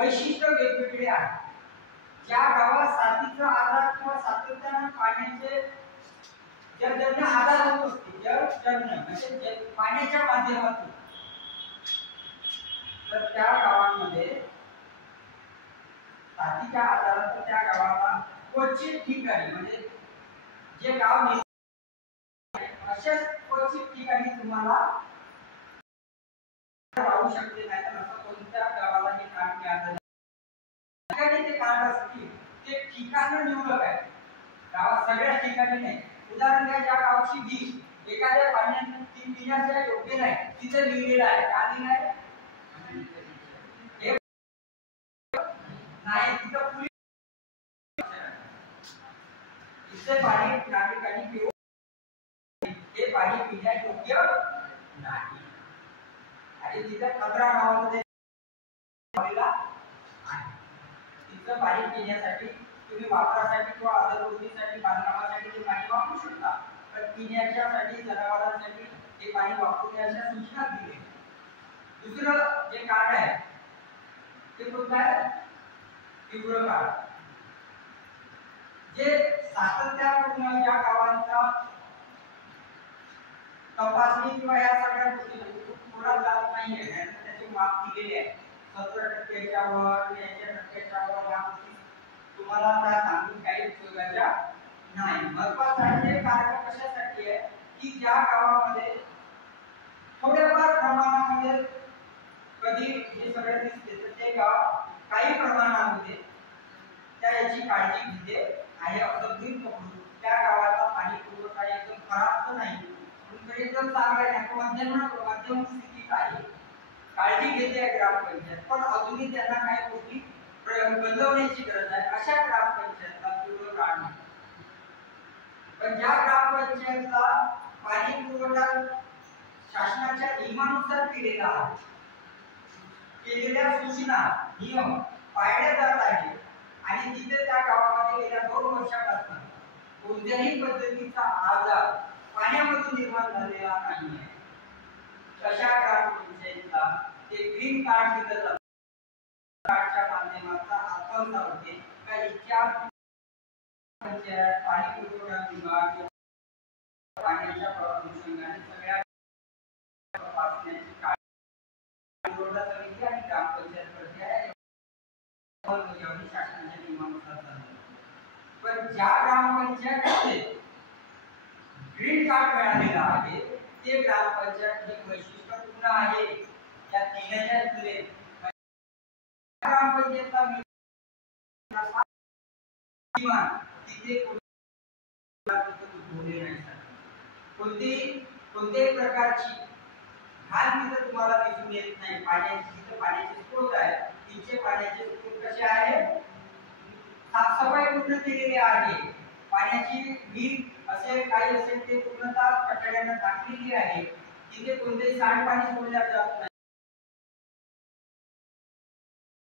वैशिष्ट्य वेगवेगळे आहेत। ज्या गावात साथीचा आधार किंवा सातत्याने पाण्याचे जलजन्य आधार होत असते, जलजन्य म्हणजे पाण्याच्या माध्यमातून, तर त्या गावांमध्ये साथीच्या आधारात त्या गावाला क्वचित ठिकाणी म्हणजे जे गाव अशाच क्वचित ठिकाणी तुम्हाला राहू शकते, नाही तर असं कोणत्या गावाला हे काम मिळालं नाही। ते कारण असतील ते ठिकाण निवडक आहे, गावात सगळ्याच ठिकाणी नाही। उदाहरण घ्या, ज्या गावची विहीर एखाद्या पाण्याने ती पिण्याच्या योग्य नाही तिथे लिहिलेलं आहे, का लिहिलं आहे नाही, तिथं पुढे इथे पाणी नागरिकांनी पिऊ हे पाणी पिण्यायोग्य नाही, आणि तिथं खतरा नावामध्ये तिथं पाणी पिण्यासाठी तुम्ही वापरासाठी किंवा अदरगोष्टीसाठी बांधकामासाठी ते पाणी वापरू शकता, पण पिण्याच्यासाठी जनावरांसाठी हे पाणी वापरू नये अशा सूचना दिली। दुसरं जे कारण आहे ते कोणतं आहे? तीव्र कारण, जे सातत्यापूर्ण ज्या गावांचा तपासणी किंवा या सगळ्या गोष्टी पुरा जात नाहीये, त्याचे माप दिलेले आहे 70%च्या वर 80%च्या वर, या गोष्टी तुम्हाला त्या सांगून काही उपयोगाच्या नाही। महत्त्वाचं आहे ते कारण कशासाठी आहे की ज्या गावामध्ये थोड्याफार प्रमाणामध्ये कधी हे सगळे दिसते तर ते गाव काही प्रमाणामध्ये त्याची काळजी घेते आहे असं मी म्हणतो। त्या गावाचा पाणी पुरवठा एकदम खराब नाही, एकदम चांगला आहे, मध्यम स्थितीत आहे, काळजी घेते ग्रामपंचायत, पण अजूनही त्यांना काही गोष्टी बदलवण्याची गरज आहे। अशा ग्रामपंचायतला तीव्र कारण, पण ज्या ग्रामपंचायतला पाणी पुरवठा शासनाच्या नियमानुसार केलेला आहे, केलेल्या सूचना नियम पाळल्या जात आहे, आणि तिथे त्या गावामध्ये गेल्या 2 वर्षापासून कोणत्याही पद्धतीचा आजार पाण्यामधून निर्माण झालेला नाही आहे, अशा ग्रामपंचायतीला ते ग्रीन कार्ड दिलं जातं। कार्डच्या माध्यमातून आत्महत्या होते का इतक्या पंचायत पाणी पुरवठा विभाग पाण्याच्या अनुषंगाने सगळ्या तपासण्याची काळजी पुरवठा समिती आणि ग्रामपंचायत करते आहे, शासनाच्या नियमानुसार चालते। पण ज्या ग्रामपंचायत ग्रीन कार्ड मिळालेला आहे ते ग्रामपंचायत हे वैशिष्ट्यपूर्ण आहे। या तीनच्या ग्रामपंचायतला तिथे कोणत्याही प्रकारची घाण तिथे तुम्हाला दिसून येत नाही। पाण्याचे स्रोत आहे, तिथे पाण्याचे स्रोत कसे आहे, साफसफाई पूर्ण केलेली आहे, पाण्याची विहीर असे काही असेल ते पूर्णतः कठड्याने टाकलेली आहे, तिथे कोणतेही सांडपाणी सोडले जात नाही।